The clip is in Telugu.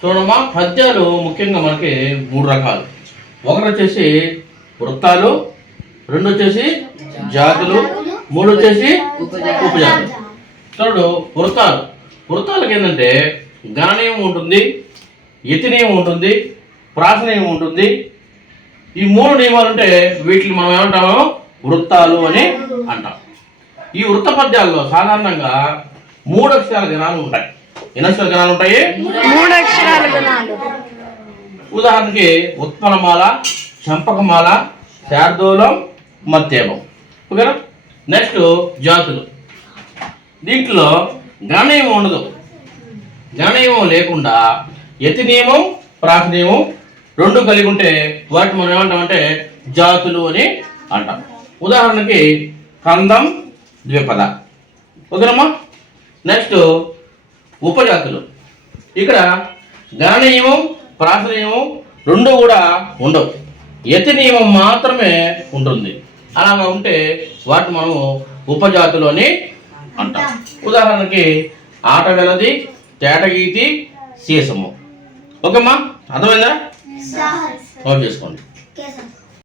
చూడమ్మా పద్యాలు ముఖ్యంగా మనకి మూడు రకాలు. ఒకటి వచ్చేసి వృత్తాలు రెండు వచ్చేసి జాతులు మూడు వచ్చేసి ఉపజాతులు. చూడు వృత్తాలు. వృత్తాలకు ఏంటంటే గణనీయం ఉంటుంది యతినీయం ఉంటుంది ప్రాసనీయం ఉంటుంది. ఈ మూడు నియమాలు ఉంటే వీటిని మనం ఏమంటాము? వృత్తాలు అని అంటాం. ఈ వృత్త పద్యాల్లో సాధారణంగా మూడు అక్షరాల గణాలు ఉంటాయి. ఎన్ని అక్షరాల గణాలు ఉంటాయి? మూడు అక్షరాల గుణాలు. ఉదాహరణకి ఉత్పలమాల చంపకమాల శార్దూలం మత్తేమం ఓకేనా? నెక్స్ట్ జాతులు. దీంట్లో గణనీయం ఉండదు. గణనీయం లేకుండా యతి నియమం ప్రాక్ నియమం రెండు కలిగి ఉంటే వాటిని మనం ఏమంటామంటే జాతులు అని అంటాం. ఉదాహరణకి కందం ద్విపద. ఓకేనమ్మా? నెక్స్ట్ ఉపజాతులు. ఇక్కడ గణనీయమం ప్రాసనీయమం రెండు కూడా ఉండవు. యతి నియమం మాత్రమే ఉంటుంది. అలాగా ఉంటే వాటిని మనము ఉపజాతులు అని అంటాం. ఉదాహరణకి ఆట వెలది తేటగీతి సీసము ఓకేమ్మా? అర్థమైందా? నోట్ చేసుకోండి.